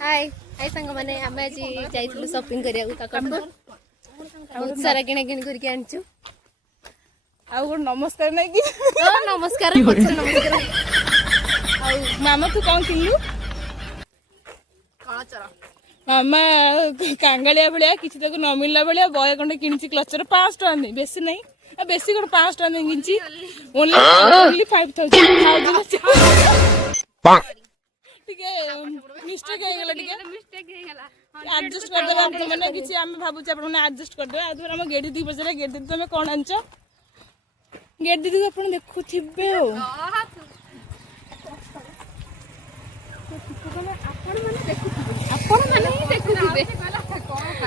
हाय हाय संग माने आमे आज जाइथिलु शॉपिंग करिया काकटपुर बहुत सारा किने किने करके आनछु आ नमस्कार नहीं कि नमस्कार नमस्कार आ मामा तू कौन किनलु मामा कांगालिया भाया किसी तक न मिलला भाया बय खंडे किणी क्लचर 5 टका नहीं बेसी नहीं बेसी कौन 5 टका नहीं किनी ओनली 5000 टिके मिस्टेक हे गेला एडजस्ट कर देबा हम माने किछि हम भाबु छ आपण एडजस्ट कर देबा आदर हम गेडी दी बजरे गेडी दी तुमे कोन आनछ गेडी दी आपण देखु थिबे हो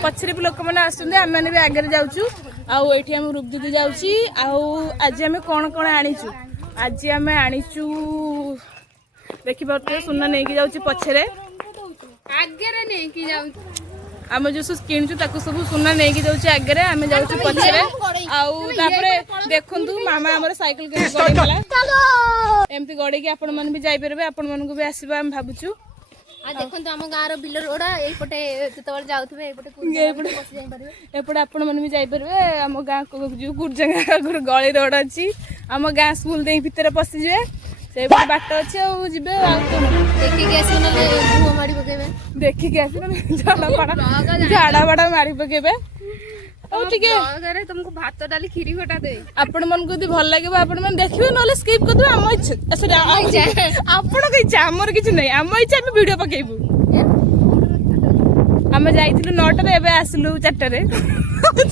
पछरे भी लोक मैंने आसुंदे आम मैंने भी आगे जाऊँ आउ एठी हम रूप दीदी जाऊँची आउ आज आम कौन कौन आनीचु आज आम आनीचु देखि पारे सुना नहीं जाऊँ पछरे आम जो सब किणुचु ताकू सब सुना नहीं जाऊँ आगे आम जाऊँ पछरे आउे देखु मामा आम साइकिल गड़ेला एमती गड़े आपण मैंने भी जापरेंगे आपण मानक भी आसवा आम भावुँ देखो आम गाँव बिल रोड एपटे जो जाऊे एपटे आपण मैंने भी जापरेंगे आम गाँ जो गुर्जंगा गली रोड अच्छी आम गाँ स्कूल दे भितर पशिजे से बाट अच्छे आवे देखिक आस झाड़ा बाड़ा मारी पकेबे तुमको भात डाली खीरी खटा दे आपण मन को भल लगे आपण मन देखिबे नले स्किप कर दे आम इच्छा आपण के इच्छा हमर किछ नै आम इच्छा हम वीडियो पकेबू हम जाइथिलु 9 रे एबे आसलु 4 रे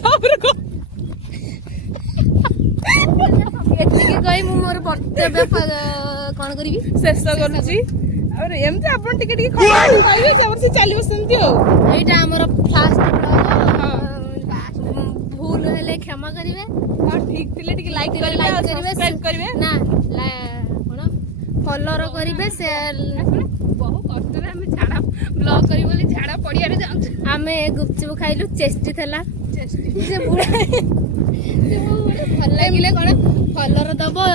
तापर को एतिके कहि मु मोर कर्तव्य कोन करबी शेष करूची और एमते आपण टिके टिके कहबे जबर से चाली बसंती हो एटा हमर फास्ट भूल हेले क्षमा करिवे हां ठीक थिले टिके लाइक करिवे सब्सक्राइब करिवे ना कोन फॉलो करिवे शेयर बहुत कष्ट रे हम झाड़ा ब्लॉग करी बोली झाड़ा पड़िया रे जाऊ हमें गुपचुप खाइलु चेस्टी थला चेस्टी से भल लागिले कोन फॉलोर दबो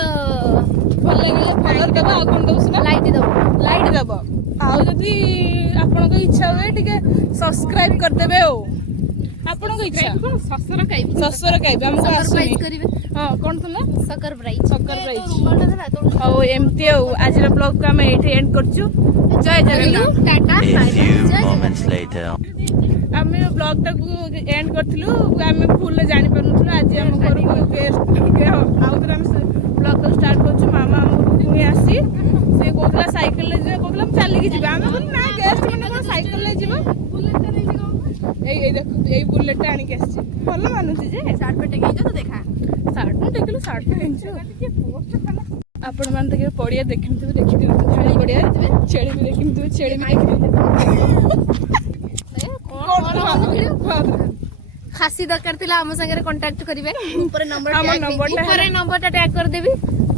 भल लागिले फॉलोर दबो आ कोन दउसना लाइट दबो आ जदी आपन को इच्छा होए टिके सब्सक्राइब कर देबे ओ आपन को इच्छा ससुर काइबे हमको सरप्राइज करिवे हां कोन सुना सकर प्राइज ओ एमती ओ आज रो ब्लॉग को हम एठी एंड करछु जय जगन्नाथ टाटा आम ब्लॉग टाक एंड करथिलु आम फुल जानि परनुथुनु आज हम घर गेस्ट आउ तर हम ब्लॉग को स्टार्ट करछु मामा हम पुनी आसी से कोतला साइकिल ले जे कोतला चली के जिबा हम ना गेस्ट मन को साइकिल ले जिबो बुलेट ले जिबो ए देखो ए बुलेट आनी के आसी भल मानुची जे सार्ट पे टेकै जो तो देखा सार्ट पे टेकलु सार्ट पे हिंचो आपण मान तक पड़िया देखिनथु देखिदिनु खाली पड़िया छेड़ी भी देखिनथु छेड़ी भी देखिनथु खासी दरकार थिला हम संगे कांटेक्ट करिवे ऊपर नंबर टैग कर देबी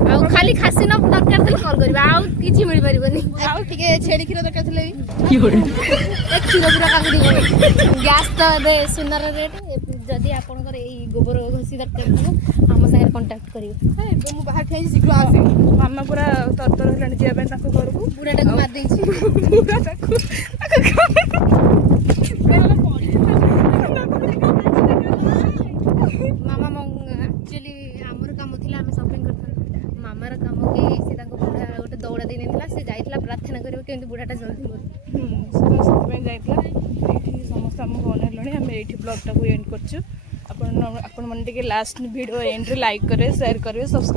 आ खाली खासी न दरकार थिला कॉल करिवे आ किछि मिल परिबनी आ ठीक छेड़ी खीर दरकार थिले की होडे एक खीर पूरा कागडी गैस तो दे सुनर रेट जदी आपन कर ए गोबर घसी दरकार थिला हम संगे कांटेक्ट करिवे ए मु बाहर ठाई शीघ्र आसे मामा पूरा तरतर हलानी जेबे ताको घरको पूरा टाक मार देछि पूरा ताको मामा एक्चुअली आमर काम थिला हम शॉपिंग करथन मामार काम कि से ताको बुढ़ा गोटे दौड़ा देने थिला से जाइतला प्रार्थना करियो केंति बुढ़ाटा जल्दी मर सब जाइतला एठी समस्त हम फोन हलणी हम एठी ब्लॉग टाको एंड करछु अपन मन टिके लास्ट वीडियो एंड रे लाइक करे शेयर करे सब्सक्राइब